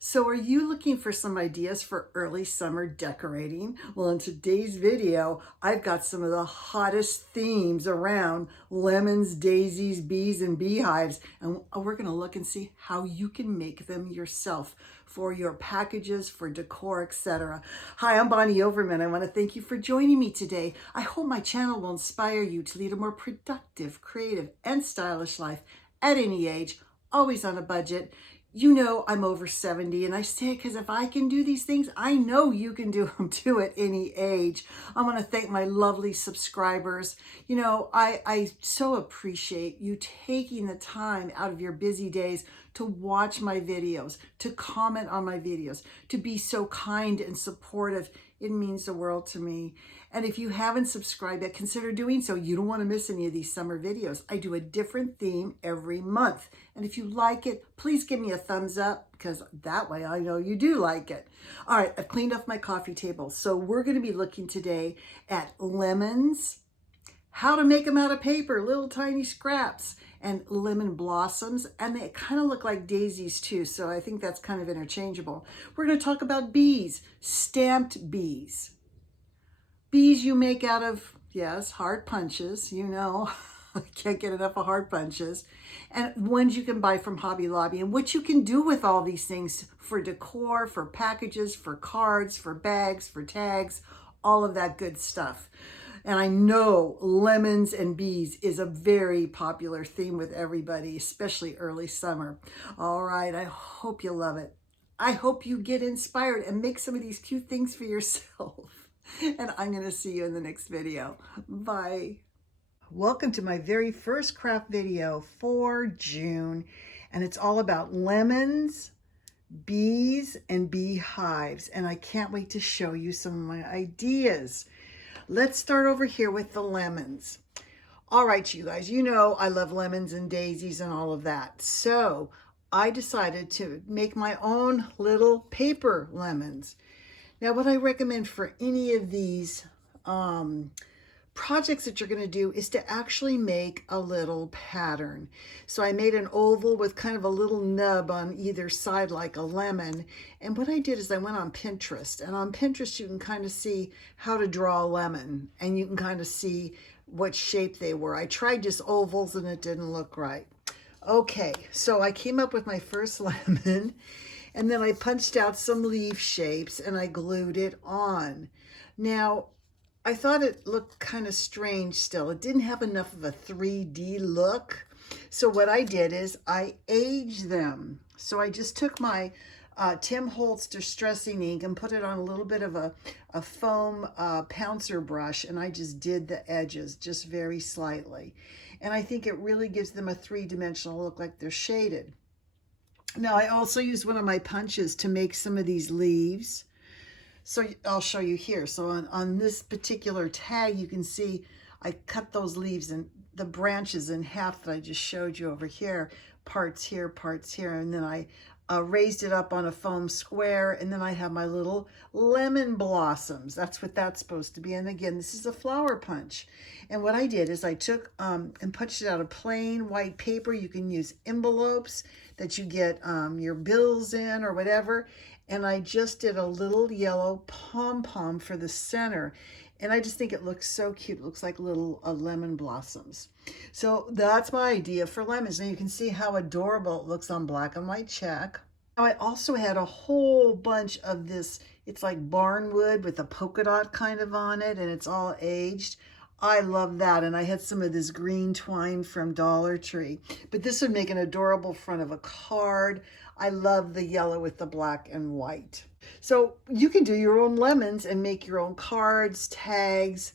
So are you looking for some ideas for early summer decorating? Well, in today's video, I've got some of the hottest themes around lemons, daisies, bees, and beehives. And we're gonna look and see how you can make them yourself for your packages, for decor, etc. Hi, I'm Bonnie Overman. I wanna thank you for joining me today. I hope my channel will inspire you to lead a more productive, creative, and stylish life at any age, always on a budget. You know I'm over 70, and I say it because if I can do these things, I know you can do them too at any age. I want to thank my lovely subscribers. You know, I so appreciate you taking the time out of your busy days to watch my videos, to comment on my videos, to be so kind and supportive. It means the world to me. And if you haven't subscribed yet, consider doing so. You don't want to miss any of these summer videos. I do a different theme every month. And if you like it, please give me a thumbs up because that way I know you do like it. All right, I've cleaned off my coffee table. So we're going to be looking today at lemons, how to make them out of paper, little tiny scraps, and lemon blossoms. And they kind of look like daisies too. So I think that's kind of interchangeable. We're going to talk about bees, stamped bees. Bees you make out of, yes, hard punches, you know. I can't get enough of hard punches. And ones you can buy from Hobby Lobby, and what you can do with all these things for decor, for packages, for cards, for bags, for tags, all of that good stuff. And I know lemons and bees is a very popular theme with everybody, especially early summer. All right, I hope you love it. I hope you get inspired and make some of these cute things for yourself. And I'm going to see you in the next video. Bye. Welcome to my very first craft video for June. And it's all about lemons, bees, and beehives. And I can't wait to show you some of my ideas. Let's start over here with the lemons. All right, you guys, you know I love lemons and daisies and all of that. So I decided to make my own little paper lemons. Now, what I recommend for any of these projects that you're going to do is to actually make a little pattern. So I made an oval with kind of a little nub on either side like a lemon. And what I did is I went on Pinterest. And on Pinterest, you can kind of see how to draw a lemon. And you can kind of see what shape they were. I tried just ovals and it didn't look right. Okay, so I came up with my first lemon. And then I punched out some leaf shapes and I glued it on. Now, I thought it looked kind of strange still. It didn't have enough of a 3D look. So what I did is I aged them. So I just took my Tim Holtz Distressing Ink and put it on a little bit of a foam pouncer brush, and I just did the edges just very slightly. And I think it really gives them a three-dimensional look, like they're shaded. Now I also used one of my punches to make some of these leaves. So I'll show you here. So on this particular tag, you can see I cut those leaves and the branches in half that I just showed you over here, parts here, and then I raised it up on a foam square, and then I have my little lemon blossoms. That's what that's supposed to be. And again, this is a flower punch. And what I did is I took and punched it out of plain white paper. You can use envelopes that you get your bills in or whatever. And I just did a little yellow pom-pom for the center. And I just think it looks so cute. It looks like little lemon blossoms. So that's my idea for lemons. Now you can see how adorable it looks on black and white check. Now I also had a whole bunch of this, it's like barnwood with a polka dot kind of on it, and it's all aged. I love that. And I had some of this green twine from Dollar Tree. But this would make an adorable front of a card. I love the yellow with the black and white. So you can do your own lemons and make your own cards, tags.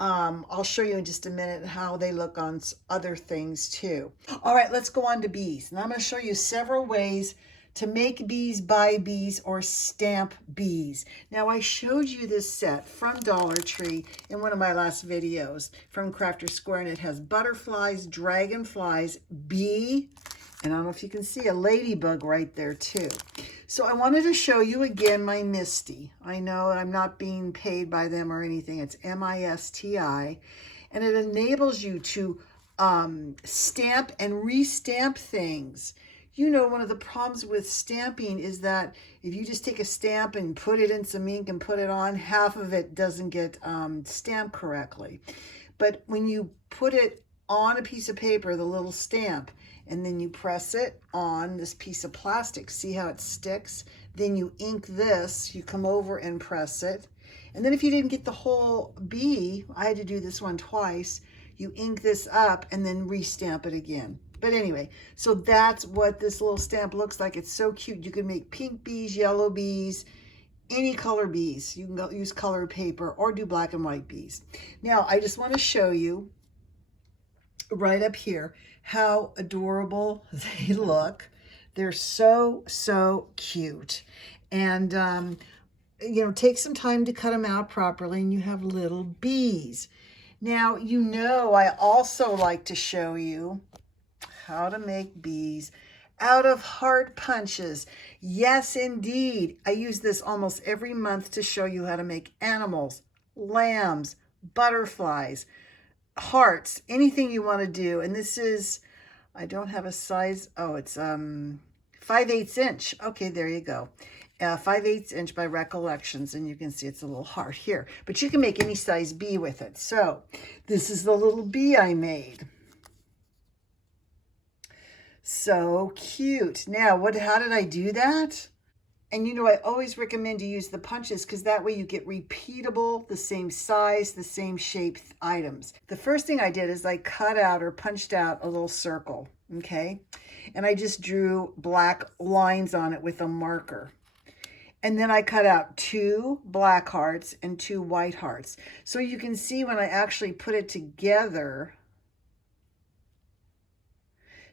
I'll show you in just a minute how they look on other things too. All right, let's go on to bees. And I'm going to show you several ways to make bees, buy bees, or stamp bees. Now I showed you this set from Dollar Tree in one of my last videos from Crafter Square, and it has butterflies, dragonflies, bee, and I don't know if you can see a ladybug right there too. So I wanted to show you again my Misty. I know I'm not being paid by them or anything. It's M-I-S-T-I. And it enables you to stamp and restamp things You know, one of the problems with stamping is that if you just take a stamp and put it in some ink and put it on, half of it doesn't get stamped correctly. But when you put it on a piece of paper, the little stamp, and then you press it on this piece of plastic, see how it sticks? Then you ink this, you come over and press it. And then if you didn't get the whole bee, I had to do this one twice, you ink this up and then restamp it again. But anyway, so that's what this little stamp looks like. It's so cute. You can make pink bees, yellow bees, any color bees. You can use colored paper or do black and white bees. Now, I just want to show you right up here how adorable they look. They're so, so cute. And, you know, take some time to cut them out properly and you have little bees. Now, you know, I also like to show you how to make bees out of heart punches. Yes, indeed. I use this almost every month to show you how to make animals, lambs, butterflies, hearts, anything you want to do. And this is, I don't have a size. Oh, it's 5/8 inch. Okay, there you go. 5/8 inch by Recollections, and you can see it's a little heart here. But you can make any size bee with it. So this is the little bee I made. So cute. Now, how did I do that? And you know, I always recommend to use the punches because that way you get repeatable, the same size, the same shape items. The first thing I did is I cut out or punched out a little circle, okay? And I just drew black lines on it with a marker. And then I cut out 2 black hearts and 2 white hearts. So you can see when I actually put it together,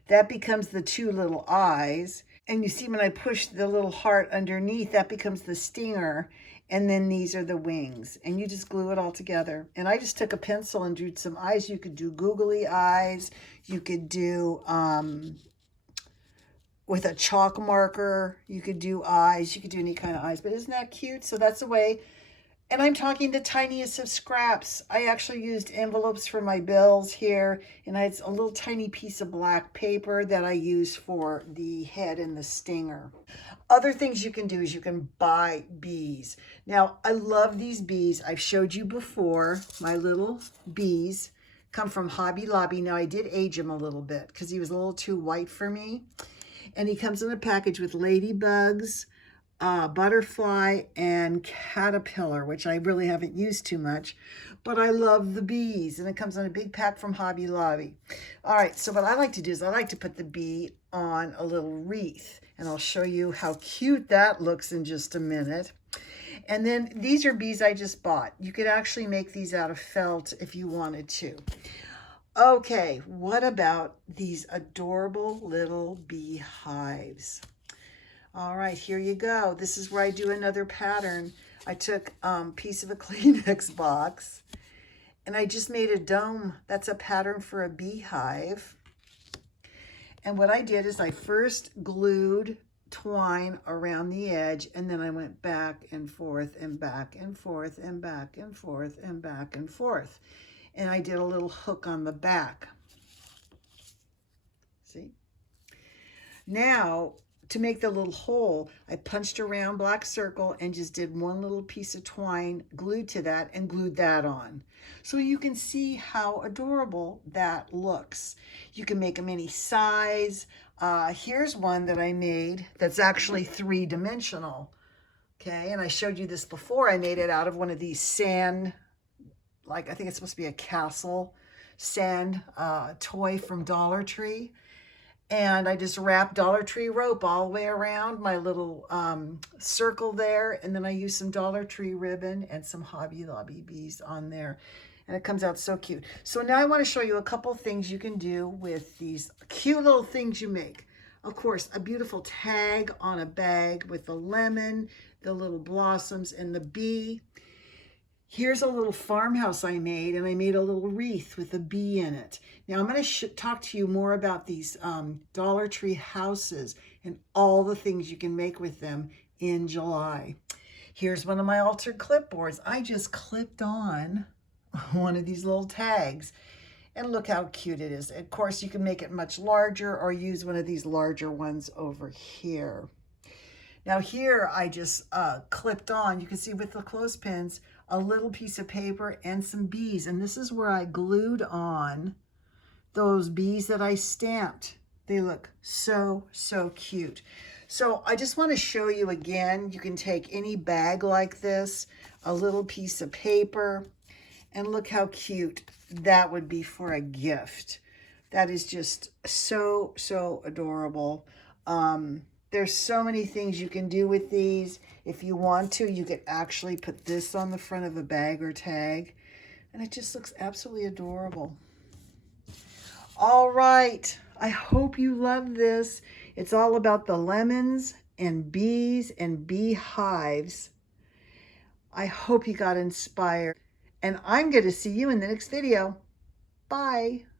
that becomes the 2 little eyes. And you see when I push the little heart underneath, that becomes the stinger. And then these are the wings. And you just glue it all together. And I just took a pencil and drew some eyes. You could do googly eyes. You could do, with a chalk marker, you could do eyes. You could do any kind of eyes. But isn't that cute? So that's the way. And I'm talking the tiniest of scraps. I actually used envelopes for my bills here, and I had a little tiny piece of black paper that I used for the head and the stinger. Other things you can do is you can buy bees. Now, I love these bees. I've showed you before. My little bees come from Hobby Lobby. Now, I did age him a little bit because he was a little too white for me. And he comes in a package with ladybugs, butterfly, and caterpillar, which I really haven't used too much, but I love the bees, and it comes in a big pack from Hobby Lobby. All right, so what I like to do is I like to put the bee on a little wreath, and I'll show you how cute that looks in just a minute. And then these are bees I just bought. You could actually make these out of felt if you wanted to. Okay, what about these adorable little beehives? All right, here you go. This is where I do another pattern. I took a piece of a Kleenex box and I just made a dome. That's a pattern for a beehive. And what I did is I first glued twine around the edge, and then I went back and forth and back and forth and back and forth and back and forth. And I did a little hook on the back. See? Now, to make the little hole, I punched around black circle and just did one little piece of twine glued to that and glued that on. So you can see how adorable that looks. You can make them any size. Here's one that I made that's actually 3-dimensional. Okay, and I showed you this before. I made it out of one of these sand, like I think it's supposed to be a castle sand toy from Dollar Tree. And I just wrapped Dollar Tree rope all the way around my little circle there. And then I used some Dollar Tree ribbon and some Hobby Lobby bees on there. And it comes out so cute. So now I want to show you a couple things you can do with these cute little things you make. Of course, a beautiful tag on a bag with the lemon, the little blossoms, and the bee. Here's a little farmhouse I made, and I made a little wreath with a bee in it. Now I'm going to talk to you more about these Dollar Tree houses and all the things you can make with them in July. Here's one of my altered clipboards. I just clipped on one of these little tags, And look how cute it is. Of course, you can make it much larger or use one of these larger ones over here. Now here I just clipped on, you can see with the clothespins, a little piece of paper and some bees. And this is where I glued on those bees that I stamped. They look so, so cute. So I just want to show you again, you can take any bag like this, a little piece of paper, and look how cute that would be for a gift. That is just so, so adorable. There's so many things you can do with these. If you want to, you could actually put this on the front of a bag or tag, and it just looks absolutely adorable. All right, I hope you love this. It's all about the lemons and bees and beehives. I hope you got inspired, and I'm going to see you in the next video. Bye.